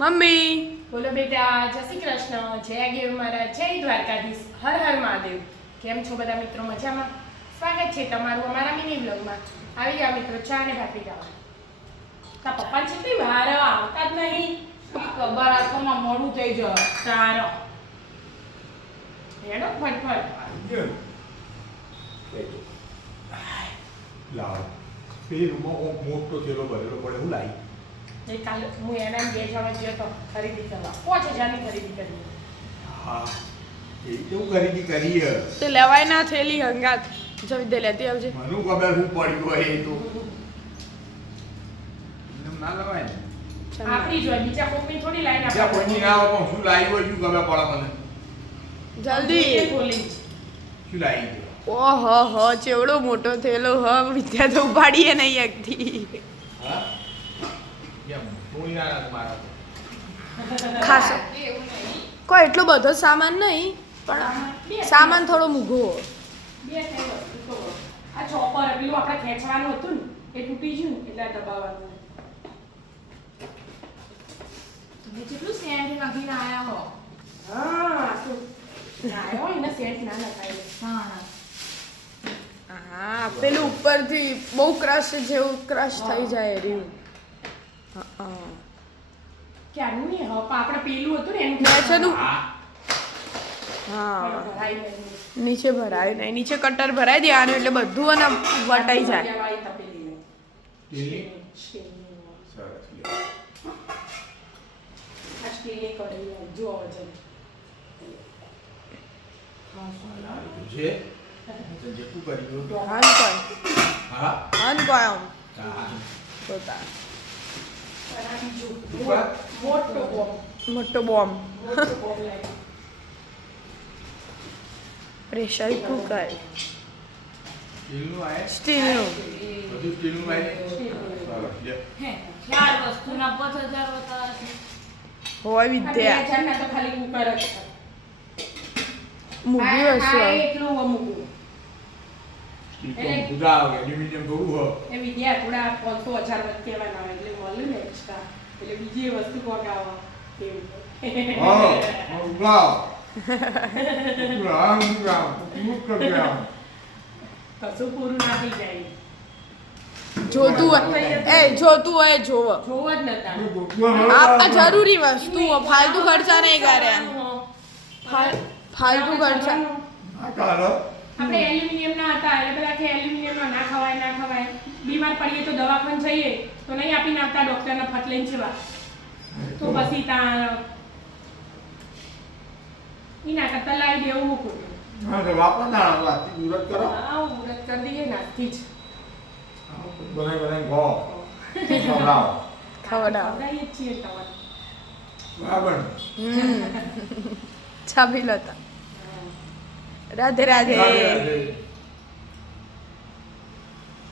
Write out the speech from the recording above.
Mummy બોલો બેટા, જય શ્રી કૃષ્ણ, જય ગેર મહારાજ, જય દ્વારકાધીશ, હર હર મહાદેવ. કેમ છો બધા મિત્રો? મજામાં? સ્વાગત છે તમારું અમારા મિની બ્લોગમાં. આવી ગયા મિત્રો, ચા અને ભાખરી ખાવા. તા પપ્પા કેટલી વાર આવતા જ નહીં. ખબર આસમાં મોડું થઈ જાય. સારો હેડો ફટફટ. લાવ પેલી રૂમમાં મોટો થેલો ભરેલો પડે હું લાવી કાલે હું એના બે જણા ગયો તો ખરીદી કરવા 5000ની ખરીદી કરી. હા એ કેવું ખરીદી કરી તે લેવાય ના થેલી હંગાત જવી દે લેતી આવજે. મને ખબર હું પડ્યું હોય એ તો એમ ના લવાય ને આપણી જોઈ બીજા કોકની થોડી લાઈન બીજા કોઈની ના હોય પણ શું લાવી હોય શું ખબર પડે મને જલ્દી બોલી શું લાવી ઓહો હો ચેવડો મોટો થેલો હ વિદ્યા તો ઉપાડીએ નહીં એકથી. હા કેમ કોઈ ના મારા ખાસો કોઈ એટલો બધો સામાન નહીં પણ સામાન થોડો મૂઘો. બે થઈ વસ્તુ તો આ ચોપર પેલું આપણે ખેંચવાનું હતું ને એ તૂટી ગયું ને એટલે આ દબાવવાનું. તમે કેટલું સેન્ટ નાખીને આયા હો. હા શું આયો એને સેટ ના નખાય. હા હા પેલું ઉપરથી બહુ ક્રશ જેવું ક્રશ થઈ જાય રહ્યું. હા ક્યારનું નહીં હવે આપણે પેલું હતું ને એનું મેચનું હા હા ભરાઈ ગયું. નીચે ભરાય નહીં, નીચે કટર ભરાઈ દેવાનું એટલે બધું અને વટાઈ જાય. વાળી તપેલી પેલી સ્ટીલની. સરસ લે આ સ્ટીલની કઢાઈ જો વજન. છે જેટલું કર્યું હન કોણ હા હન કોણ હા પોતા અને આ બીજું મોટો બોમ્બ. મોટો બોમ્બ મોટો બોમ્બ લાગ્યો. પ્રેશર કુકર સ્ટીલનું આય સ્ટીલનું બધું સ્ટીલનું આય સ્ટીલનું. સરસ લે હે 4 વસ્તુના 5000 બતાવે છે. હોય આ બે વિદ્યા હજારના તો ખાલી કુકર જ છે. મૂવી આ વસ્તુ એટલું અમુક સ્ટીલ તો બુધા આવે એલ્યુમિનિયમ થોડું હોય એ વિદ્યા થોડા 500,000 વચ્ચે કહેવાના હોય એટલે મળ્યું ને એક્સ્ટ્રા એટલે બીજી એ વસ્તુ કોક આવો એવું. હા ઉગાવ ઉગાવ ઉગાવ મુક કર્યા કશું પૂરું ના થઈ જાય. જોતું હોય જોતું હોય જોવો. જોવ જ નતા. આ જરૂરી વસ્તુ ફાલતુ ખર્ચા નહીં કર્યા. ફાલતુ ખર્ચા આ કારો આપણે એલ્યુમિનિયમ ના હતા એટલે બધા કે એલ્યુમિનિયમ ના ખવાય ના ખવાય. બીમાર પડીએ તો દવાખાને જઈએ તો નહીં આપી નાખતા ડોક્ટરના ફટ લઈને જેવા. તો પછી ત્યાં એના કરતા લાવી દેવું મૂકું. હા તો વાપરના વાતી દૂરત કરો હા મુહૂર્ત કરી દઈએ નાથી જ. બનાય ગો સવરાવ ખવડાવ ખવડાવીએ જ છીએ તમારે. બરાબર છાપી લેતા. રાધે રાધે. રાધે રાધે